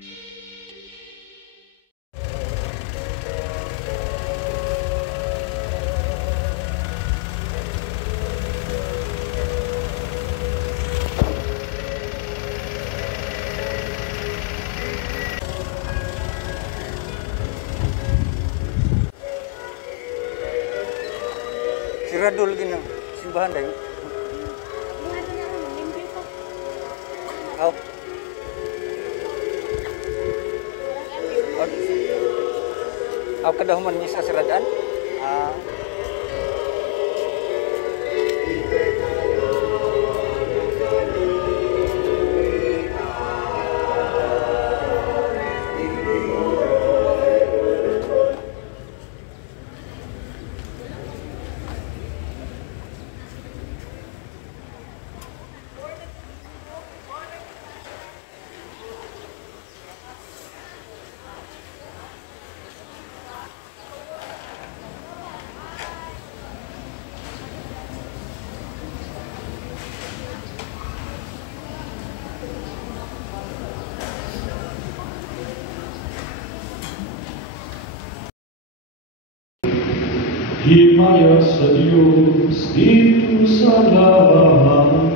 Siradul gini simbahan deh. Aw kedahuman ni sa siradaan. Himaya sa Diyos dito sa langit.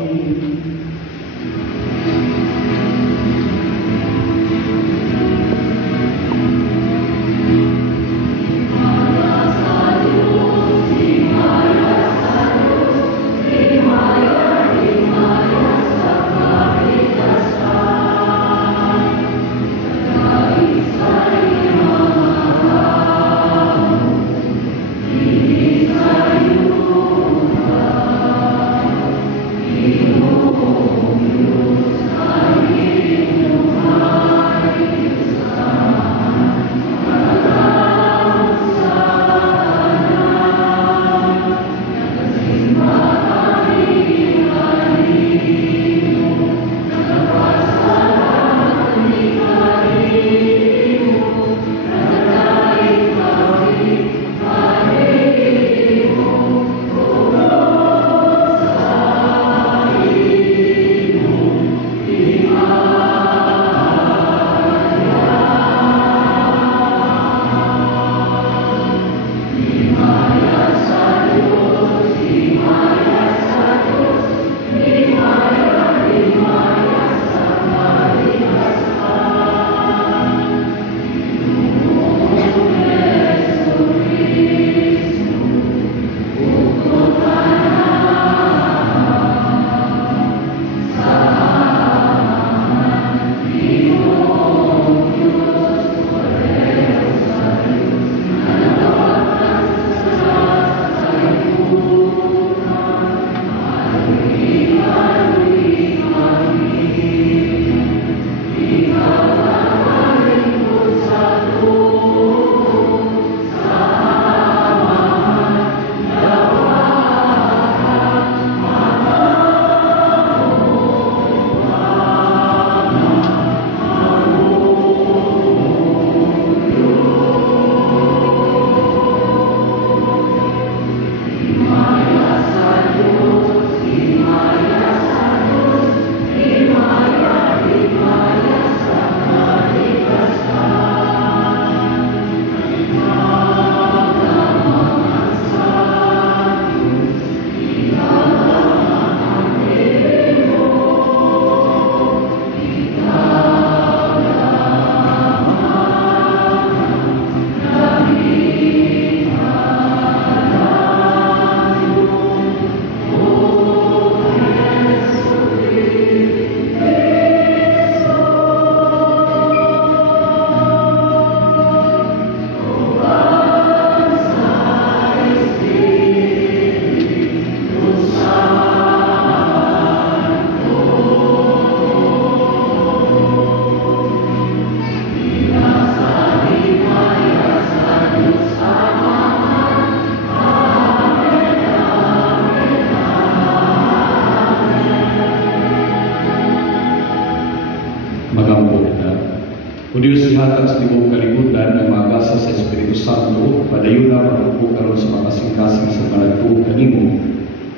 O Diyos, ihatag sa tibok kalibutan ng mga gasa sa Espiritu Santo, padayon na pagpupo karon sa mga kasing-kasing sa panagtuog kanimo,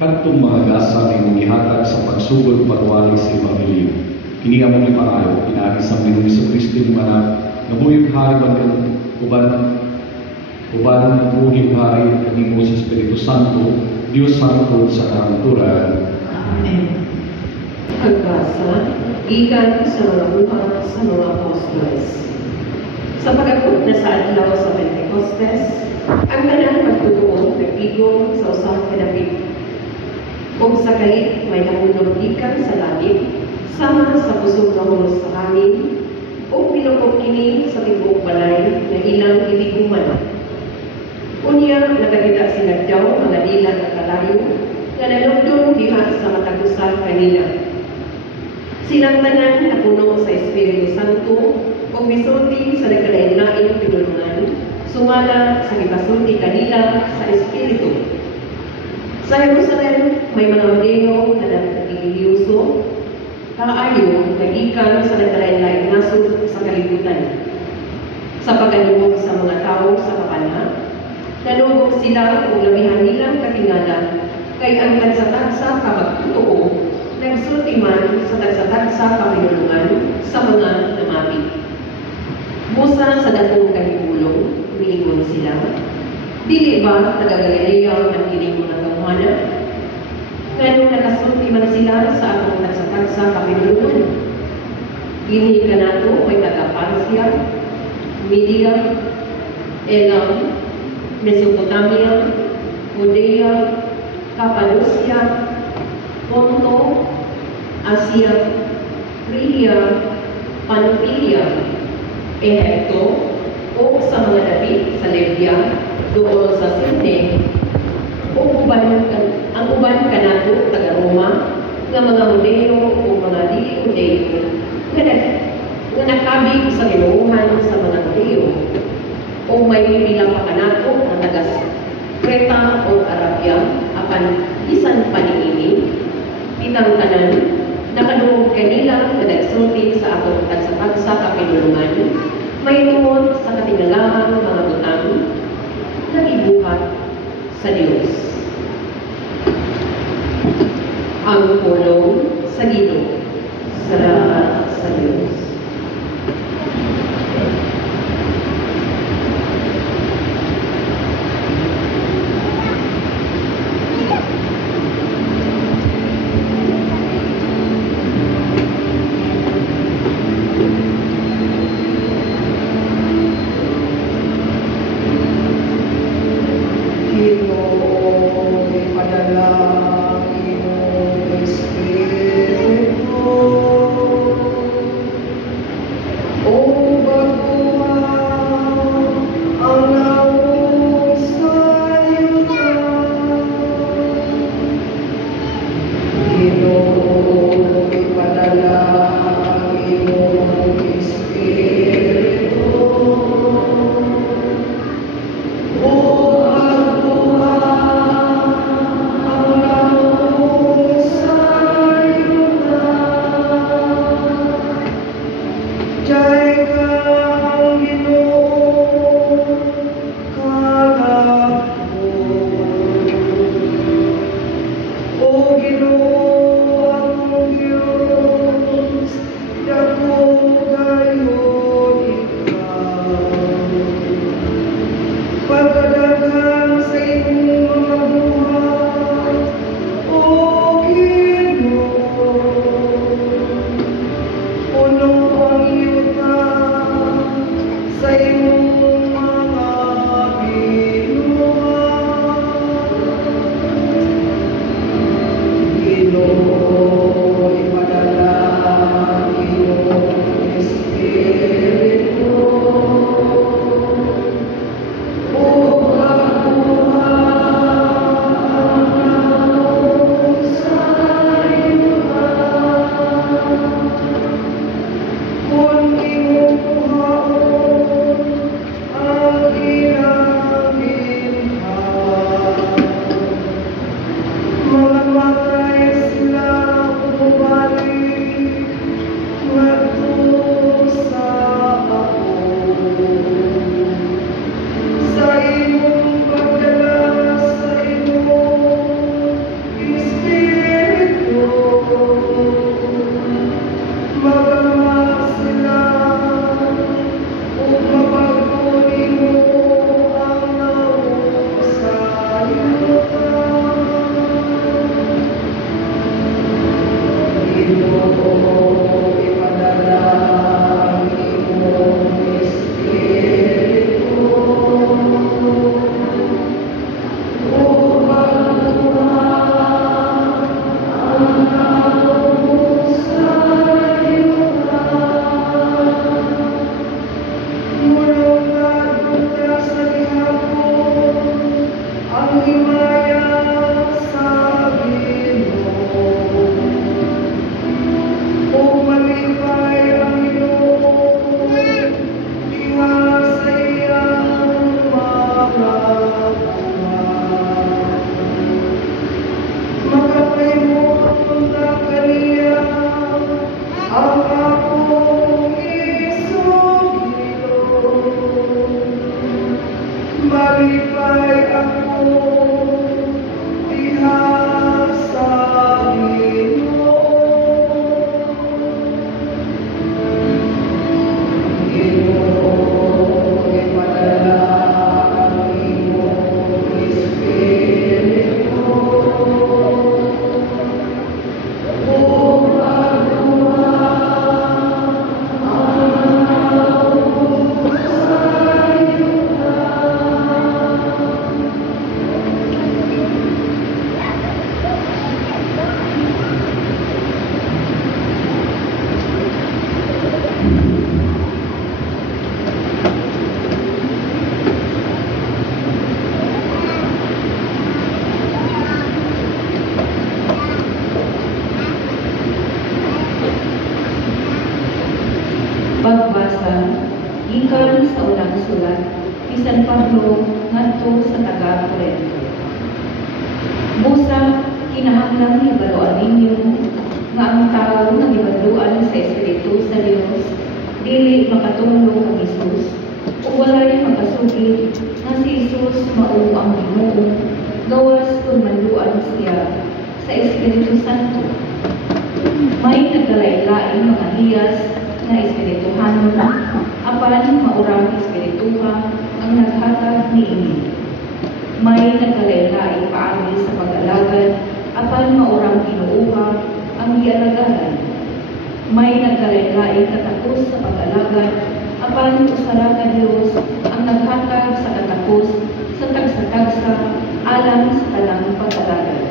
katong mga gasa na imong ihatag sa pagsugod pagwali sa Ebanghelyo. Kini among ipangayo, inaari sa Panginoong Jesucristo ni Mana, nabuyog hari bandang uban ng buhing hari kami mo sa Espiritu Santo, Diyos Santo sa karanturan. Amen. Pagbasa, gikan sa mga buhat sa mga apostles. Sa pag-abot na sa adlaw sa Pentecostes, ang tanang magtutuon nag-igong sa usang kadapit. O sa kalit may nahulog gikan sa langit, sama sa pusong nahulos sa hangin, o pinukog kini sa tibok balay na ilang ibiguman. Unya, nakakita sila daw mga dila na kalayo na nanundong diha sa matagusan kanila. Silang tanan na puno sa Espiritu Santo o misulti sa nagkalain-laing pinulungan, sumala sa ipasulti kanila sa Espiritu. Sa Jerusalem, may mga Hudeo na nagkakiliyoso, kaayo nagikan sa nagkalain-laing nasod sa kalibutan. Sa pagganimog sa mga tao sa kapana, nanugog sila o labihan nilang katingala, kay ang tagsa-tagsa kapagtotoo, nagsulti man sa tagsa-tagsa kapinulungan sa mga namati. Musa sa datong kahigulong, umiingon sila, dili ba taga-Galilea ang kining mga kamuhana? Ngano nakasulti man sila sa atong tagsa-tagsa kapinulungan? Gini ka nato may taga-Parsia, Media, Elam, Mesopotamia, Judea, Cappadocia, Ponto, Asia, Phrygia, Pamphylia, Ehipto, o sa mga dapit sa Libya, doon sa Sirte, o ang uban kanato taga Roma, nga mga Hudeo o mga di-Hudeo, nga nakabig sa kinuuhan sa mga Hudeo, o may bilang pa kanato na taga Creta o Arabia, apan isan paningini, kitang tanan, nakaduog kanila na nagsulti sa atong tagsa-tagsa kapinulungan, may tungod sa katingalahang mga butang, nagibuhat sa Diyos. Ang pulong sa Ginoo. Salamat sa Diyos. Pablo ngadto sa taga-Corinto. Busa kinahanglan ibaluan ninyo nga ang tao nga ibaluan sa Espiritu sa Dios dili makatulong kang Hesus ug walay makasugid nga si Hesus mao ang Ginoo gawas kung maluan siya sa Espiritu Santo. May nagkalain-lain mga hiyas na espirituhanon apan maurang espirituha ang naghatag niini. May nagkalain-lain paagi sa pag-alagad apan maurang Ginooha ang gialagadan. May nagkalain-lain katakos sa pag-alagad apan usara ka Dios ang naghatag sa katakos sa tagsa-tagsa alang sa talang pag-alagad.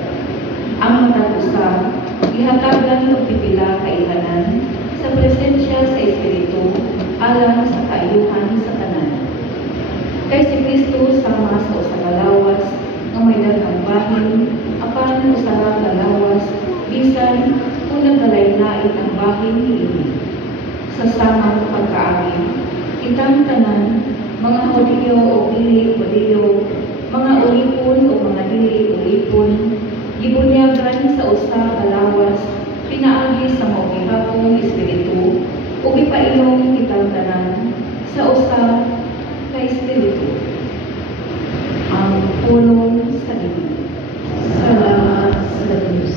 Ang matagusa ihatagan og pipila kaihanan sa presensya sa Espiritu alang sa kaayuhan sa tanan. Kay si Kristo sama sa usa ka lawas nga may daghang bahin apan usa ka lawas bisan kung nagkalain-lain ang bahin niini. Sa samang pagkaagi kitang tanan mga Hudiyo o dili Hudiyo, mga ulipon o mga dili ulipon, gibunyagan sa usa ka lawas pinaagi sa maugihapong espiritu ug ipainom kitang tanan sa usa ka espiritu. Ang pulong sa Ginoo. Salamat sa Diyos.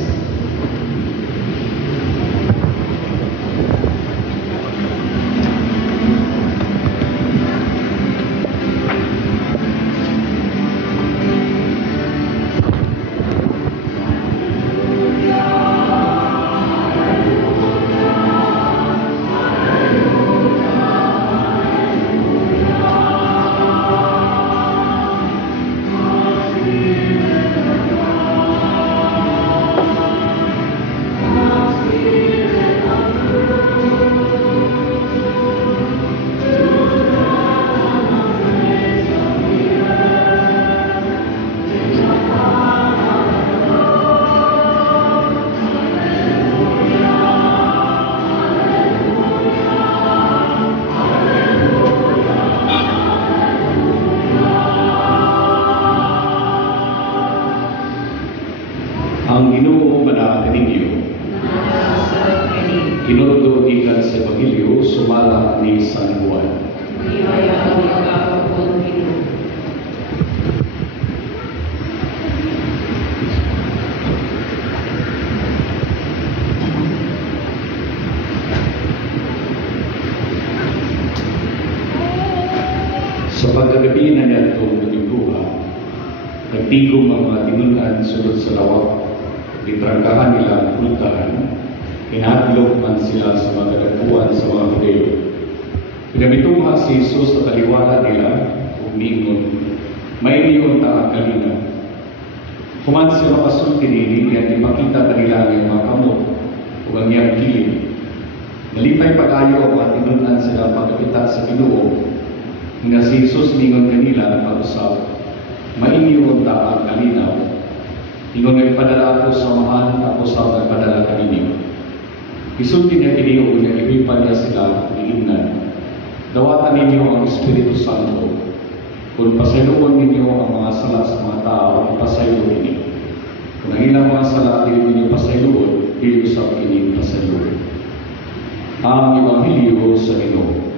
Ang Ginoo manaka kaninyo. Kinurdo gikan sa Ebanghelyo sumala ni San Juan. Sa pagkagabi na niya itong nagiguha, nagtigong ang mga tinunan sulod sa lawak. Itrangkahan nila ang pultahan, hinadlok man sila sa mga dagpuan sa mga Hudiyo. Pinabitungha si Jesus sa taliwala nila, umingon, may niyon ta ang kalina. Human siya makasulti nini, at ipakita kanila ang mga kamot o ang iyang kilid. Nalipay pag-ayo ang mga tinunan sila pagkakita sa Ginoo, nga si Jesus ningon kanila ang pag-usap, may niyon ta ang kalinaw. Ingon nga ipadala ako sa mahan, tapos sa nagpadala kaninyo. Isulti niya kiniyo, niya ibipan niya sila niingnan. Dawatan ninyo ang Espiritu Santo. Kung pasayloon ninyo ang mga sala sa mga tao, ipasayloon ninyo. Kung ang ilang mga sala, dili ninyo pasayloon, dili usap ining pasayloon. Ang Ebanghelyo sa Ginoo.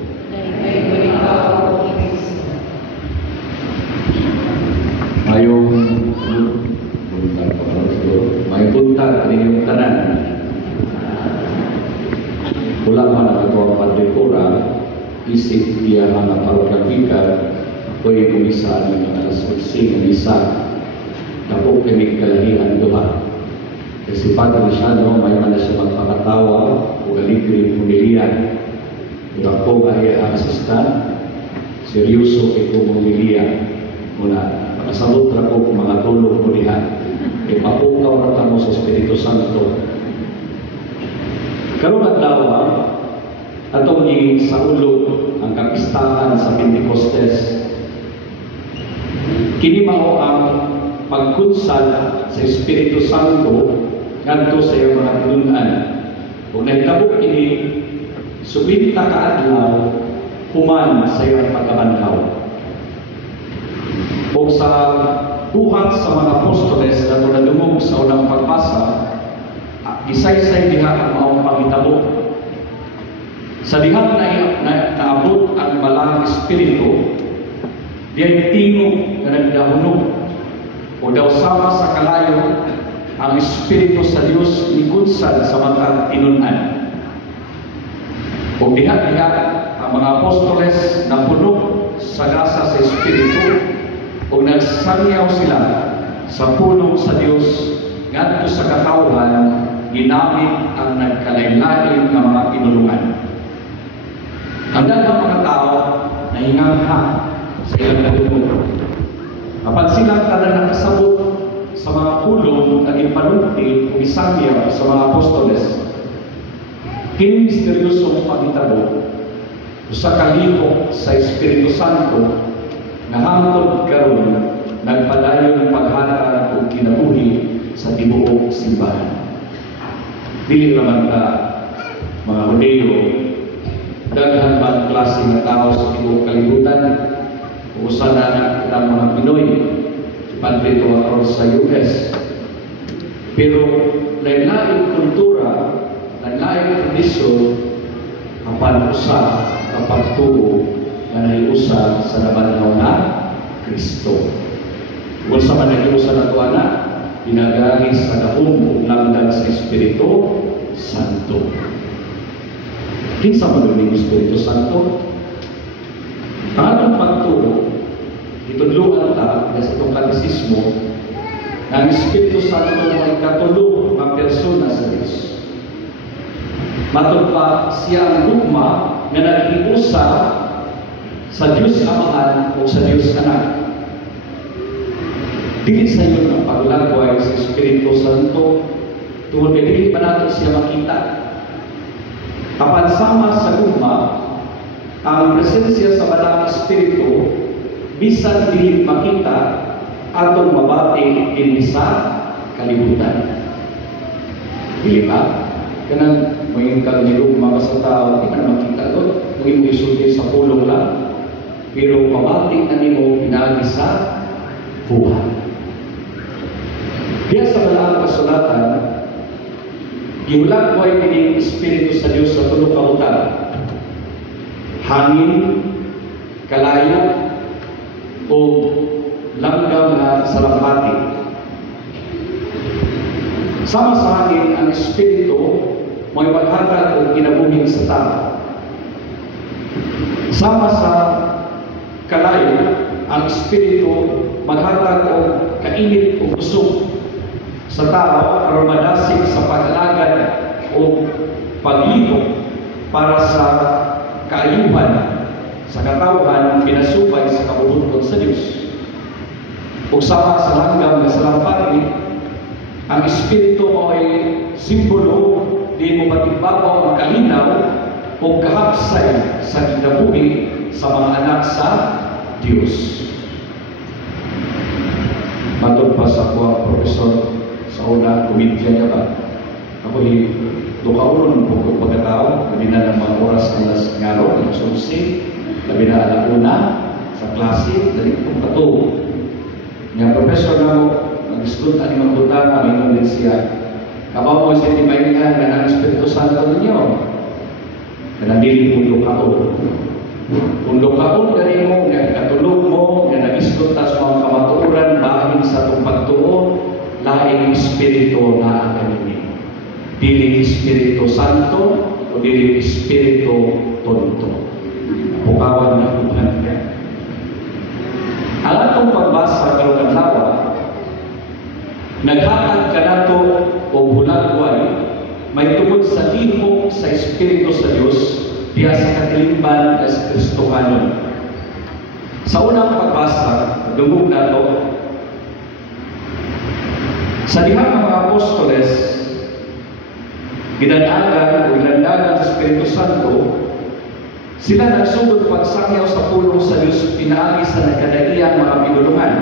May punta ninyong tanan. Wala man ang ito pandekora, isip dia mga parokagika, ako'y kumisa ng mga alas-using ng isa, napok kami kalahihan doha. Kasi Padre siya, no, may man na siya magpakatawa o galigrin pumilihan. Kung ako ay asistan, seryoso kay pumilihan. Muna, makasabot na ko kung mga tulong mo dihan. Ipapukaw na tamo sa Espiritu Santo. Karong adlaw atong gisaulog ang kapistahan sa Pentecostes. Kini mao ang pagkunsal sa Espiritu Santo ngadto sa iyang mga tinunan. Kung nahitabo kini subita ka adlaw human sa iyang pagkabanhaw. o sa buhat sa mga apostoles na tunadungog sa unang pagbasa, isaysay diha ang maong panghitabo. Sa dihang naabot ang malang espiritu, diyan tingog na nagdahunog o daw sama sa kalayo ang espiritu sa Dios nikunsan sa matang tinunan. O diha-diha ang mga apostoles na puno sa gasa sa espiritu o nagsangyaw sila sa pulong sa Dios ngadto sa katawhan ginamit ang nagkalain-lain nga mga pinulungan. Ang daghang mga tao nahingangha sa ilang natulog. Kapag silang tanan nakasabot sa mga pulong na ipanunti o isangyaw sa mga apostoles, kining misteryosong paghitabo usa ka lihok sa Espiritu Santo na hangtod karon nagpadayon paghatag og kinabuhi sa tibuok simbahan. Dili naman ka mga Hudeo, daghan man klase nga tao sa tibuok kalibutan, usa na ang mga Pinoy, Padre Tuwakor sa US. Pero lain-lain kultura, lain-lain tradisyon, apan usa ang pagtuo na naiusa sa nabanhaw na Kristo. Kung sa managiusa na ito na, pinagagis sa daong langdag sa Espiritu Santo. Kinsa man ang Espiritu Santo? Ang atong pagtuo, itudluan ta sa itong katisismo, na ang Espiritu Santo ay katulong ang persona sa Diyos. Matod pa siya ang lugma na nag-iusa sa Diyos Amahan o sa Diyos Anak. Dili sa iyo ang paglagway sa Espiritu Santo tungod kay dili pa natin siya makita. Kapag sama sa lugma, ang presensya sa Banal Espiritu bisan dili makita atong mabati dinhi sa kalibutan. Dili ba? Kanang may kalnilog mga sa tao, di man makita doon. Kung mo isulti sa pulong lang. Pero mabati na nimo pinagi sa buhay. Diya sa Banal Kasulatan, giulagway kining Espiritu sa Dios sa tulo ka butang. Hangin, kalayo, o langgam na salampati. Sama sa hangin ang Espiritu may maghatag o kinabuhing sa tao. Sama sa kalayo, ang Espiritu maghatag o kainit o usok sa tao para madasig sa pag-alagad o paglibot para sa kaayuhan sa katawhan pinasubay sa kabubuton sa Diyos. Ug sama sa langgam na salampati, ang Espiritu ay simbolo di mo matibabaw ang kalinaw o kahapsay sa kinabuhi sa mga anak sa Diyos. Matod pa sa kuwang profesor sa una, kumidya niya ba? Ako dukaunon po kung pagkatao, labi na ng mga oras ng las ngaro, ng sumsi, labi na alauna sa klase, dali kong pato. Nga profesor na mo, mag-iskutan ni magbutang, aminon din siya. Kabaw mo siya tibayin na ng Espiritu Santo ninyo. Kanandili kong lukaon. Kung lukaon gani mo, nga katulog mo, nga nag-iskot sa mga kamaturan, bahin sa itong pagtuo, laing Espiritu na ang kanini. Dili Espiritu Santo o dili Espiritu Tonto. Pukawan na kumahan ka. Ang atong pagbasa karong adlaw, naghatag ka nato o hulagway may tungod sa lihok sa Espiritu sa Diyos diya sa katilimban na sa Kristohanon. Sa unang pagbasa, dungog nato, sa dihang mga apostoles, ginanagan o ilandagan sa Espiritu Santo, sila nagsugod pagsangyaw sa pulong sa Diyos pinaagi sa nagkadaiyang mga pinulungan.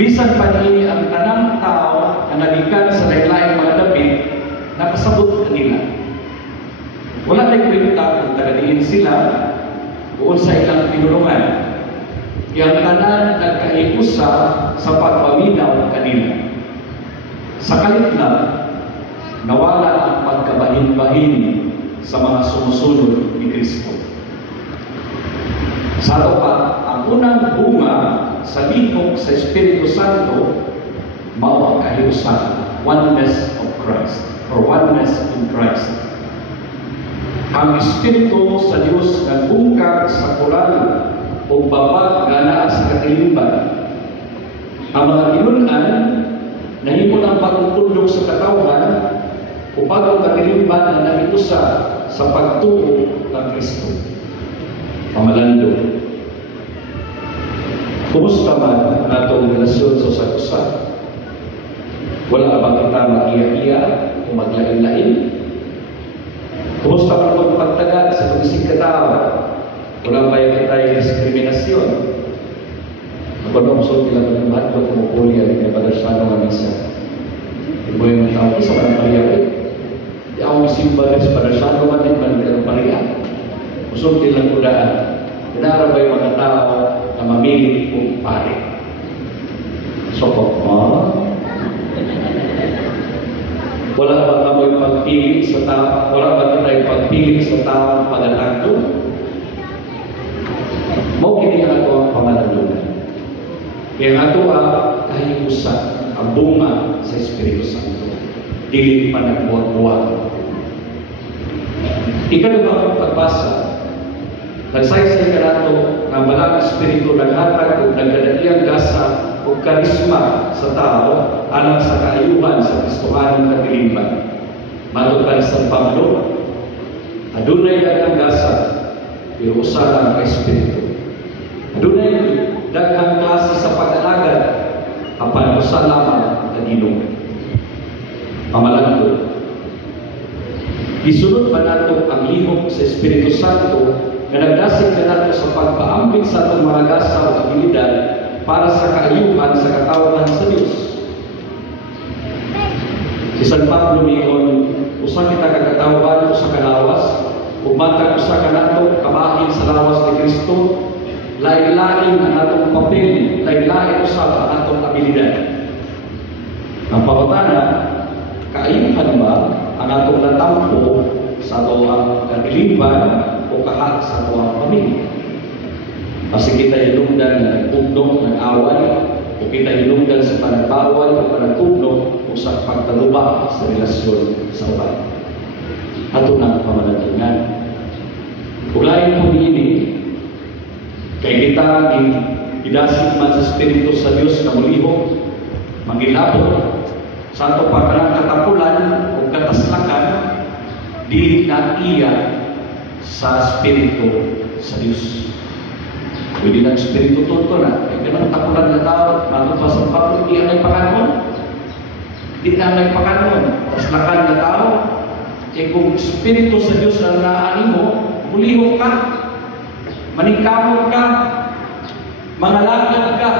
Bisan pa niini ang tanang tao na nagikan sa lain-laing mga dapit, nakasabot kanila. Wala tayong kwenta kung tagadiin sila o sa ilang pinulungan. Yang tanan nahiusa sa pagpaminaw kanila. Sa kalitla, nawala ang pagkabahin-bahin sa mga sumusunod ni Kristo. Sa ato pa, ang unang bunga sa lihok sa Espiritu Santo, mao ang kahiusan, oneness of Christ, or oneness in Christ. Ang Espiritu sa Dios nga bungkag sa kural o babag nga naa sa katilingban. Ang mga ginunan nahimo ng pagtutulog sa katawhan o bagong katilingban na nahiusa sa pagtuo ng Kristo. Pamalando. Kumusta man ang atong relasyon sa usa-usa? Wala ba kita mag-iya-iya o maglain-lain? Kumusta man itong pagtaga sa pagising katao? Wala ba yung kita'y diskriminasyon? Ako na usod nila ng lahat ko kumupuli at ipadasyano ng misa. Ibo yung tao, isa man ang pariya. Di ako misimba rin sa padasyano man din man ng pariya. Usod nila kudaan. Kinara ba yung mga tao na mamili kong pari? Sokok mo? Wala ba kamo'y pagpili sa tao? Wala ba kita'y pagpili sa tao pagatagdo? Mau kini ang ato ang pangalalunan. Kaya ang ato ay usa ang bunga sa Espiritu Santo. Dili pa nagbuwag-buwag. Ikalawang pagbasa, nagsaysay ka nato ng Malang Espiritu naghatag o nagkadaliyang gasa o karisma sa tao alang sa kaayuhan sa Kristohanong katilingban. Matod pa sa Pablo, adunay ang gasa, pero usa lang ka Espiritu. Adunay daghang klase sa pag-alagad, apan usa lamang ka Ginoo. Pamalangko. Isunod pa nato ang lihok sa Espiritu Santo nga nagdasig ka nato sa pagpaambing sa atong mga gasa o abilidad para sa kaayuhan sa katawhan sa Dios. Si San Pablo miyon, usa kita kagatawhan usa ka lawas, ug matag usa ka nato kabahin sa lawas ni Kristo, lain-lain ang atong papel, lain-lain usab ang atong abilidad. Ang pangutana, kaayuhan ba ang atong natampo sa atong katilingban o kahat sa atong pamilya? Kasi kita hinungdan na nagpugnog, nag-away, o kita hinungdan sa panagbawal o panagpugnog o sa pagtalubak sa relasyon sa uban. Ato na pamanatungan. Ulayin po niini, kay kita idasig man sa Espiritu sa Dios na mulihok, mangilabot sa ato pa kanang katapulan o kataslakan, di na iya sa Espiritu sa Dios. Pwede ng Espiritu Tonto na, kaya kanang tapulan na tao, matod pa sa Pablo, di ang nagpakanon. Di na ang nagpakanon. Taslakan na tao, kaya kung Espiritu sa Dios na naanin mo, mulihok ka, maningkamot ka, mangalagad ka,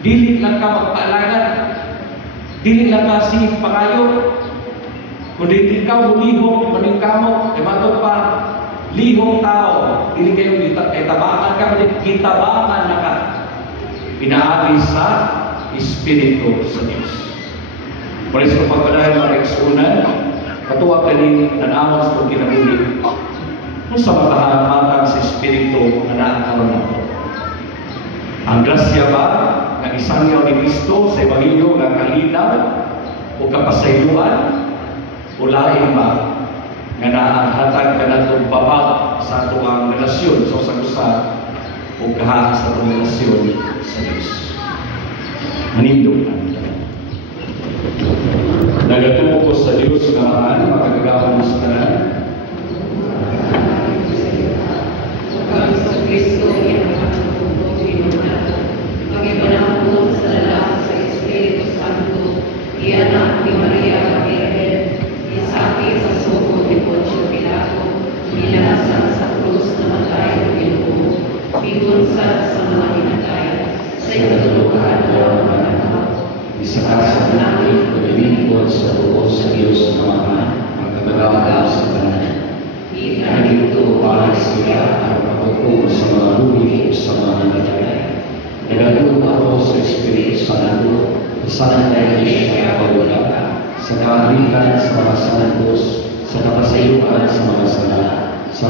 dili lang ka magpaalagad, dili lang ka singit pangayo, kundi ikaw mulihok, maningkamot, kaya matod pa, lihong tao, dili kayo tabangan ka, kitabangan na ka. Inaali sa Espiritu sa Diyos. Por eso pagpadayon mga eksunan, katuwa ka ni nanawas kung kinabuli. Kung sa makahamatang sa Espiritu na naakaroon nato. Ang grasya ba ng isang yaw ni Kristo sa Ebanghelyo ng kalinaw o kapasayuan o lain ba nga naahatag ka na itong babag sa itong relasyon sa usag-usa o kahaan sa itong relasyon sa Diyos. Manindog na. Nagatumo ko sa Diyos nga maan, makagagawa mo sa tanan. Sa Kristo, yung nakatutulog pinunod. Pag-ipanahon sa lalaki sa Espiritu Santo, ianak ni Maria Virgen, isaki sa suko ni Poncio Pilato, nilasan sa krus na matay ng Ginoo, bigunsad sa mga hinatay, sa ikatuluhan ng mga anak, Isakasap namin paglilingkod sa buo sa Diyos na Ama, magkabagawa sa kanan. Ikanito para siya ang pagkukuha sa mga huli o sa mga nagatay. Nagatuwa ako siya kaparuga, sa kaharikan sa mga santos, sa kapasayuan sa mga sala, sa